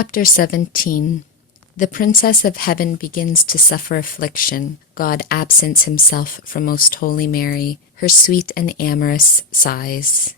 Chapter 17. The Princess of Heaven begins to suffer affliction. God absents himself from Most Holy Mary. Her sweet and amorous sighs.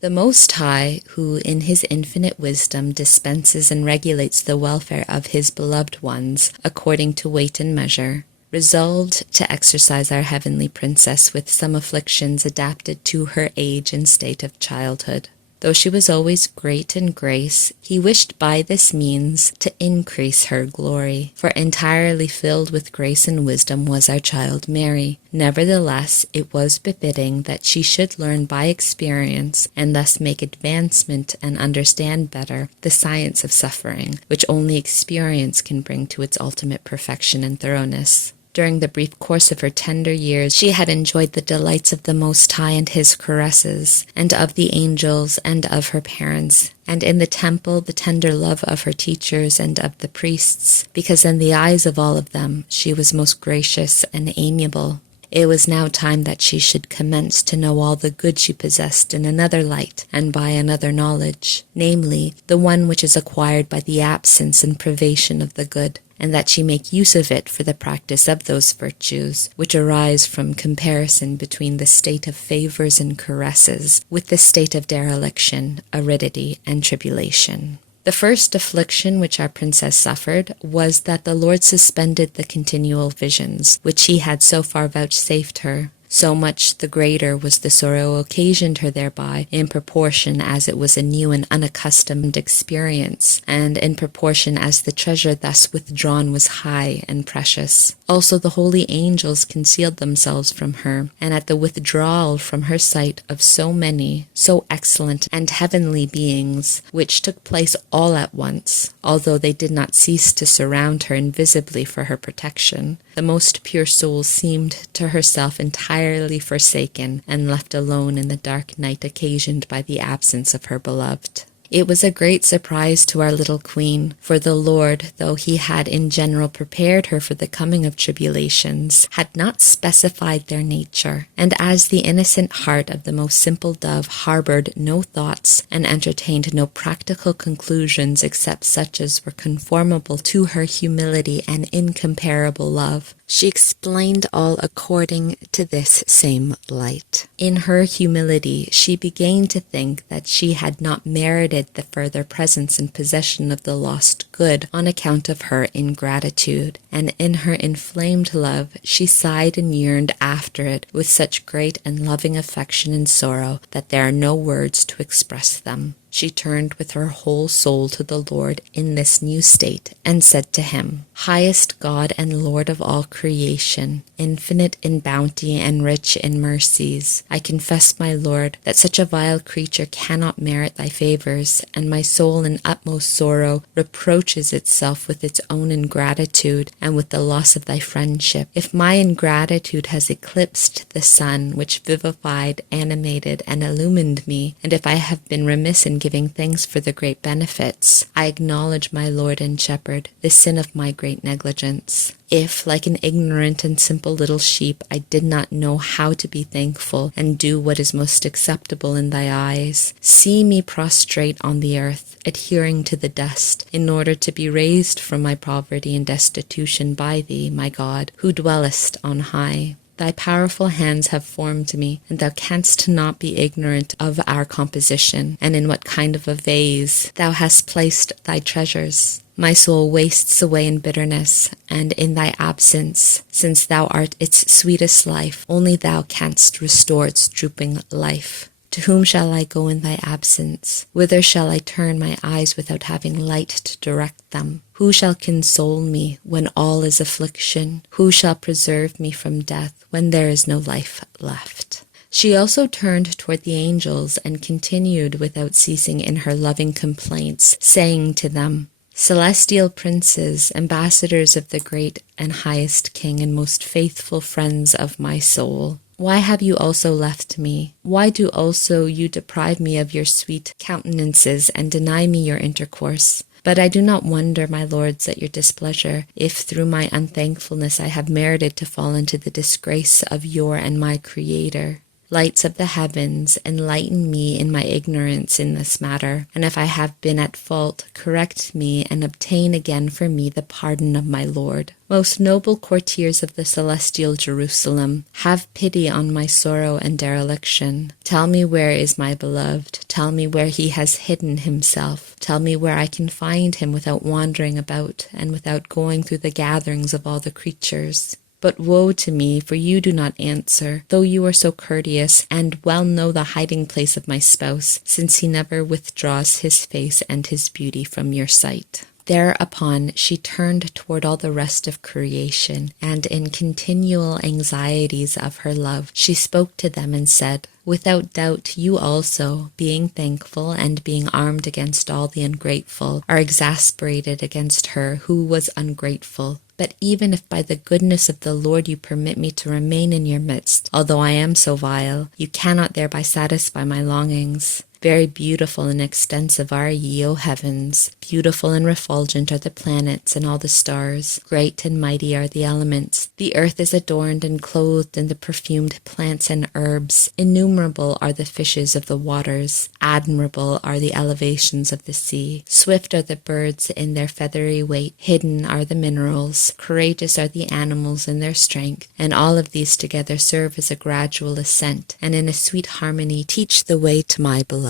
The Most High, who in his infinite wisdom dispenses and regulates the welfare of his beloved ones according to weight and measure, resolved to exercise our heavenly princess with some afflictions adapted to her age and state of childhood. Though she was always great in grace, he wished by this means to increase her glory, for entirely filled with grace and wisdom was our child Mary. Nevertheless, it was befitting that she should learn by experience, and thus make advancement and understand better the science of suffering, which only experience can bring to its ultimate perfection and thoroughness. During the brief course of her tender years, she had enjoyed the delights of the Most High and his caresses, and of the angels and of her parents, and in the temple the tender love of her teachers and of the priests, because in the eyes of all of them she was most gracious and amiable. It was now time that she should commence to know all the good she possessed in another light and by another knowledge, namely, the one which is acquired by the absence and privation of the good, and that she make use of it for the practice of those virtues which arise from comparison between the state of favors and caresses with the state of dereliction, aridity, and tribulation. The first affliction which our princess suffered was that the Lord suspended the continual visions which he had so far vouchsafed her. So much the greater was the sorrow occasioned her thereby, in proportion as it was a new and unaccustomed experience, and in proportion as the treasure thus withdrawn was high and precious. Also the holy angels concealed themselves from her, and at the withdrawal from her sight of so many, so excellent and heavenly beings, which took place all at once, although they did not cease to surround her invisibly for her protection, the most pure soul seemed to herself entirely forsaken and left alone in the dark night occasioned by the absence of her beloved. It was a great surprise to our little queen, for the Lord, though he had in general prepared her for the coming of tribulations, had not specified their nature, and as the innocent heart of the most simple dove harbored no thoughts and entertained no practical conclusions except such as were conformable to her humility and incomparable love, she explained all according to this same light. In her humility, she began to think that she had not merited the further presence and possession of the lost good on account of her ingratitude, and in her inflamed love she sighed and yearned after it with such great and loving affection and sorrow that there are no words to express them. She turned with her whole soul to the Lord in this new state, and said to him, "Highest God and Lord of all creation, infinite in bounty and rich in mercies, I confess, my Lord, that such a vile creature cannot merit thy favors, and my soul in utmost sorrow reproaches itself with its own ingratitude and with the loss of thy friendship. If my ingratitude has eclipsed the sun which vivified, animated, and illumined me, and if I have been remiss in giving thanks for the great benefits, I acknowledge, my Lord and Shepherd, the sin of my great negligence. If, like an ignorant and simple little sheep, I did not know how to be thankful and do what is most acceptable in thy eyes, see me prostrate on the earth, adhering to the dust, in order to be raised from my poverty and destitution by thee, my God, who dwellest on high. Thy powerful hands have formed me, and thou canst not be ignorant of our composition, and in what kind of a vase thou hast placed thy treasures. My soul wastes away in bitterness, and in thy absence, since thou art its sweetest life, only thou canst restore its drooping life. To whom shall I go in thy absence? Whither shall I turn my eyes without having light to direct them? Who shall console me when all is affliction? Who shall preserve me from death when there is no life left?" She also turned toward the angels and continued without ceasing in her loving complaints, saying to them, "Celestial princes, ambassadors of the great and highest King, and most faithful friends of my soul, why have you also left me? Why do also you deprive me of your sweet countenances and deny me your intercourse? But I do not wonder, my lords, at your displeasure, if through my unthankfulness I have merited to fall into the disgrace of your and my Creator. Lights of the heavens, enlighten me in my ignorance in this matter, and if I have been at fault, correct me and obtain again for me the pardon of my Lord. Most noble courtiers of the celestial Jerusalem, have pity on my sorrow and dereliction. Tell me where is my beloved. Tell me where he has hidden himself. Tell me where I can find him without wandering about and without going through the gatherings of all the creatures. But woe to me, for you do not answer, though you are so courteous, and well know the hiding place of my spouse, since he never withdraws his face and his beauty from your sight. Thereupon she turned toward all the rest of creation, and in continual anxieties of her love, she spoke to them and said, Without doubt you also, being thankful and being armed against all the ungrateful, are exasperated against her who was ungrateful. But even if by the goodness of the Lord you permit me to remain in your midst, although I am so vile, you cannot thereby satisfy my longings. Very beautiful and extensive are ye, O heavens. Beautiful and refulgent are the planets and all the stars. Great and mighty are the elements. The earth is adorned and clothed in the perfumed plants and herbs. Innumerable are the fishes of the waters. Admirable are the elevations of the sea. Swift are the birds in their feathery weight. Hidden are the minerals. Courageous are the animals in their strength. And all of these together serve as a gradual ascent, and in a sweet harmony teach the way to my beloved.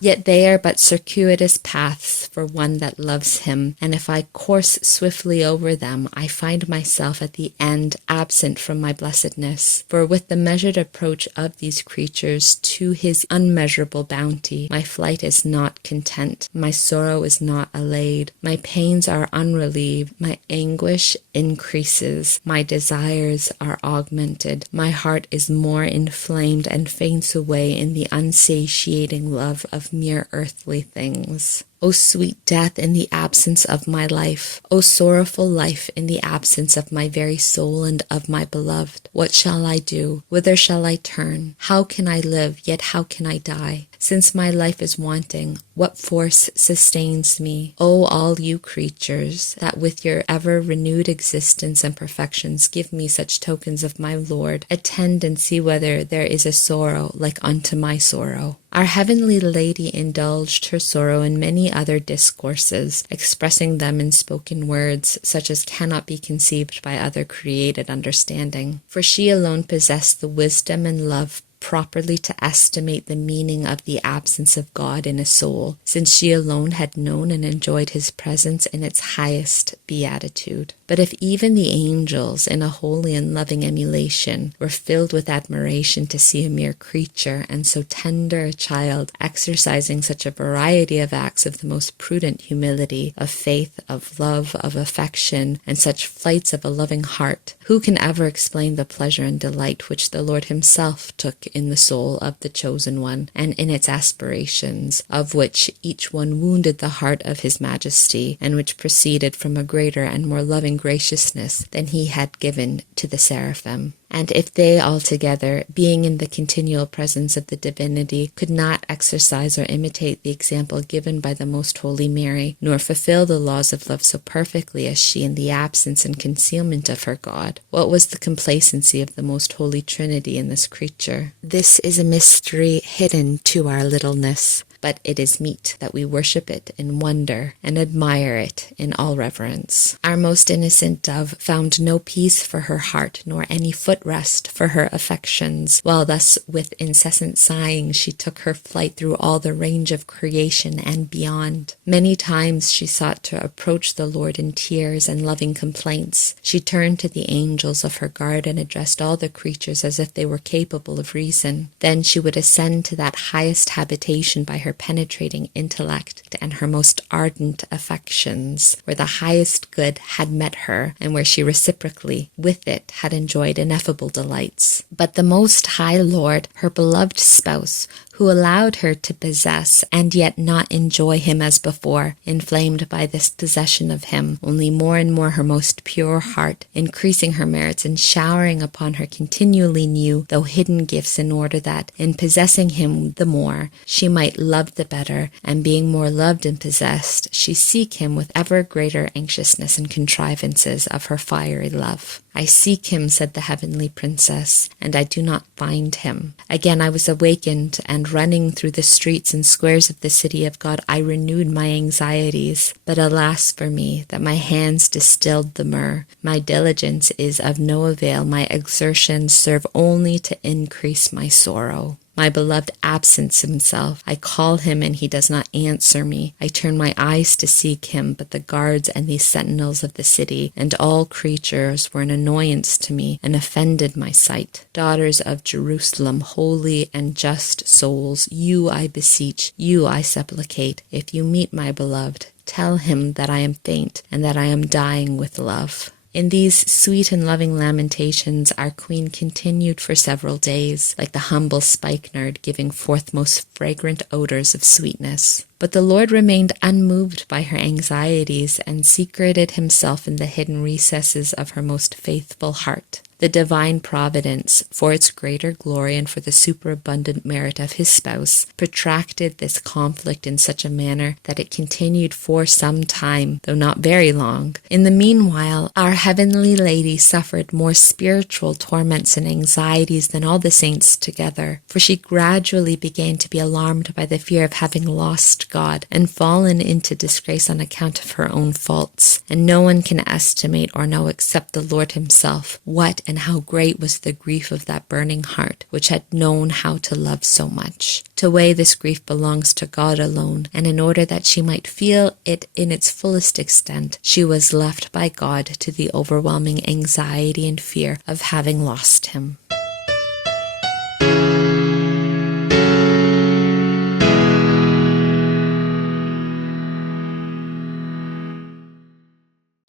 Yet they are but circuitous paths for one that loves him, and if I course swiftly over them, I find myself at the end absent from my blessedness. For with the measured approach of these creatures to his unmeasurable bounty, my flight is not content, my sorrow is not allayed, my pains are unrelieved, my anguish increases, my desires are augmented, my heart is more inflamed and faints away in the unsatiating love of mere earthly things. O sweet death in the absence of my life, O sorrowful life in the absence of my very soul and of my beloved. What shall I do? Whither shall I turn? How can I live, yet how can I die? Since my life is wanting, what force sustains me? O all you creatures, that with your ever-renewed existence and perfections give me such tokens of my Lord, attend and see whether there is a sorrow like unto my sorrow. Our heavenly Lady indulged her sorrow in many other discourses, expressing them in spoken words, such as cannot be conceived by other created understanding. For she alone possessed the wisdom and love properly to estimate the meaning of the absence of God in a soul, since she alone had known and enjoyed his presence in its highest beatitude. But if even the angels, in a holy and loving emulation, were filled with admiration to see a mere creature, and so tender a child, exercising such a variety of acts of the most prudent humility, of faith, of love, of affection, and such flights of a loving heart, who can ever explain the pleasure and delight which the Lord himself took in the soul of the chosen one, and in its aspirations, of which each one wounded the heart of his majesty, and which proceeded from a greater and more loving graciousness than he had given to the seraphim? And if they altogether, being in the continual presence of the divinity, could not exercise or imitate the example given by the most holy Mary, nor fulfill the laws of love so perfectly as she in the absence and concealment of her God, what was the complacency of the most holy Trinity in this creature? This is a mystery hidden to our littleness, but it is meet that we worship it in wonder and admire it in all reverence. Our most innocent dove found no peace for her heart, nor any footrest for her affections, while thus with incessant sighing she took her flight through all the range of creation and beyond. Many times she sought to approach the Lord in tears and loving complaints. She turned to the angels of her guard and addressed all the creatures as if they were capable of reason. Then she would ascend to that highest habitation by her penetrating intellect and her most ardent affections, where the highest good had met her, and where she reciprocally with it had enjoyed ineffable delights. But the Most High Lord, her beloved spouse, who allowed her to possess and yet not enjoy him as before, inflamed by this possession of him, only more and more her most pure heart, increasing her merits and showering upon her continually new, though hidden gifts, in order that, in possessing him the more, she might love the better, and being more loved and possessed, she seek him with ever greater anxiousness and contrivances of her fiery love. I seek him, said the heavenly princess, and I do not find him. Again I was awakened, and running through the streets and squares of the city of God, I renewed my anxieties. But alas for me, that my hands distilled the myrrh. My diligence is of no avail, my exertions serve only to increase my sorrow. My beloved absents himself. I call him, and he does not answer me. I turn my eyes to seek him, but the guards and the sentinels of the city and all creatures were an annoyance to me, and offended my sight. Daughters of Jerusalem, holy and just souls, you I beseech, you I supplicate, if you meet my beloved, tell him that I am faint, and that I am dying with love. In these sweet and loving lamentations our queen continued for several days, like the humble spikenard, giving forth most fragrant odors of sweetness. But the Lord remained unmoved by her anxieties, and secreted himself in the hidden recesses of her most faithful heart. The divine providence, for its greater glory and for the superabundant merit of his spouse, protracted this conflict in such a manner that it continued for some time, though not very long. In the meanwhile, our heavenly Lady suffered more spiritual torments and anxieties than all the saints together, for she gradually began to be alarmed by the fear of having lost God, and fallen into disgrace on account of her own faults. And no one can estimate or know except the Lord himself what and how great was the grief of that burning heart, which had known how to love so much. To weigh this grief belongs to God alone, and in order that she might feel it in its fullest extent, she was left by God to the overwhelming anxiety and fear of having lost him.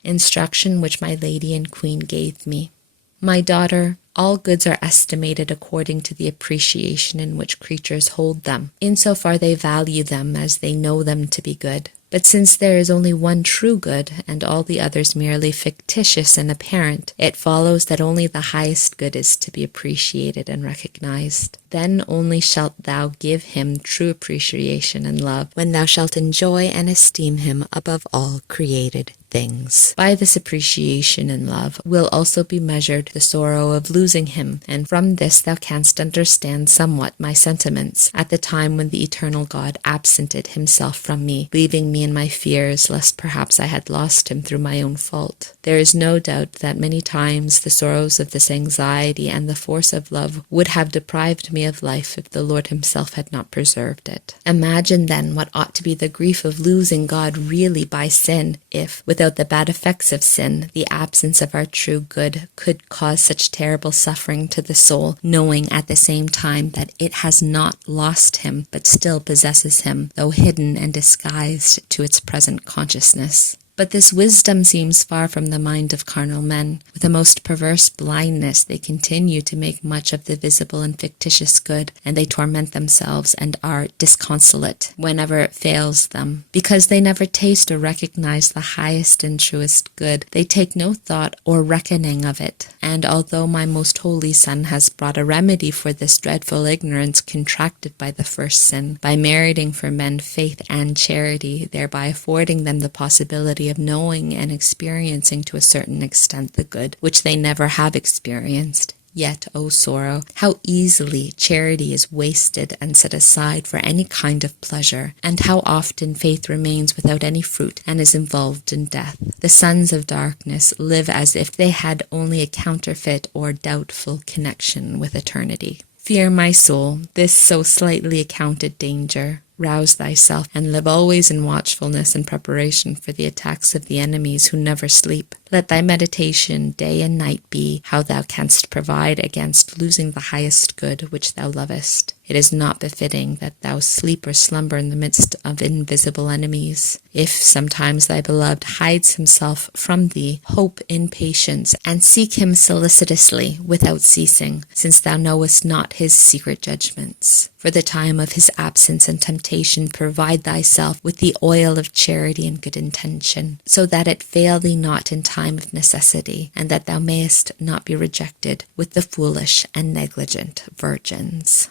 Instruction which my lady and queen gave me. My daughter, all goods are estimated according to the appreciation in which creatures hold them, insofar they value them as they know them to be good. But since there is only one true good, and all the others merely fictitious and apparent, it follows that only the highest good is to be appreciated and recognized. Then only shalt thou give him true appreciation and love, when thou shalt enjoy and esteem him above all created things. By this appreciation and love will also be measured the sorrow of losing him, and from this thou canst understand somewhat my sentiments at the time when the eternal God absented himself from me, leaving me in my fears lest perhaps I had lost him through my own fault. There is no doubt that many times the sorrows of this anxiety and the force of love would have deprived me of life if the Lord himself had not preserved it. Imagine then what ought to be the grief of losing God really by sin, if, without the bad effects of sin, the absence of our true good could cause such terrible suffering to the soul, knowing at the same time that it has not lost him, but still possesses him, though hidden and disguised to its present consciousness. But this wisdom seems far from the mind of carnal men. With a most perverse blindness they continue to make much of the visible and fictitious good, and they torment themselves and are disconsolate whenever it fails them. Because they never taste or recognize the highest and truest good, they take no thought or reckoning of it. And although my most holy Son has brought a remedy for this dreadful ignorance contracted by the first sin, by meriting for men faith and charity, thereby affording them the possibility of knowing and experiencing to a certain extent the good which they never have experienced. Yet, O sorrow, how easily charity is wasted and set aside for any kind of pleasure, and how often faith remains without any fruit and is involved in death. The sons of darkness live as if they had only a counterfeit or doubtful connection with eternity. Fear, my soul, this so slightly accounted danger. Rouse thyself, and live always in watchfulness and preparation for the attacks of the enemies who never sleep. Let thy meditation day and night be how thou canst provide against losing the highest good which thou lovest. It is not befitting that thou sleep or slumber in the midst of invisible enemies. If sometimes thy beloved hides himself from thee, hope in patience, and seek him solicitously without ceasing, since thou knowest not his secret judgments. For the time of his absence and temptation provide thyself with the oil of charity and good intention, so that it fail thee not in time of necessity, and that thou mayest not be rejected with the foolish and negligent virgins.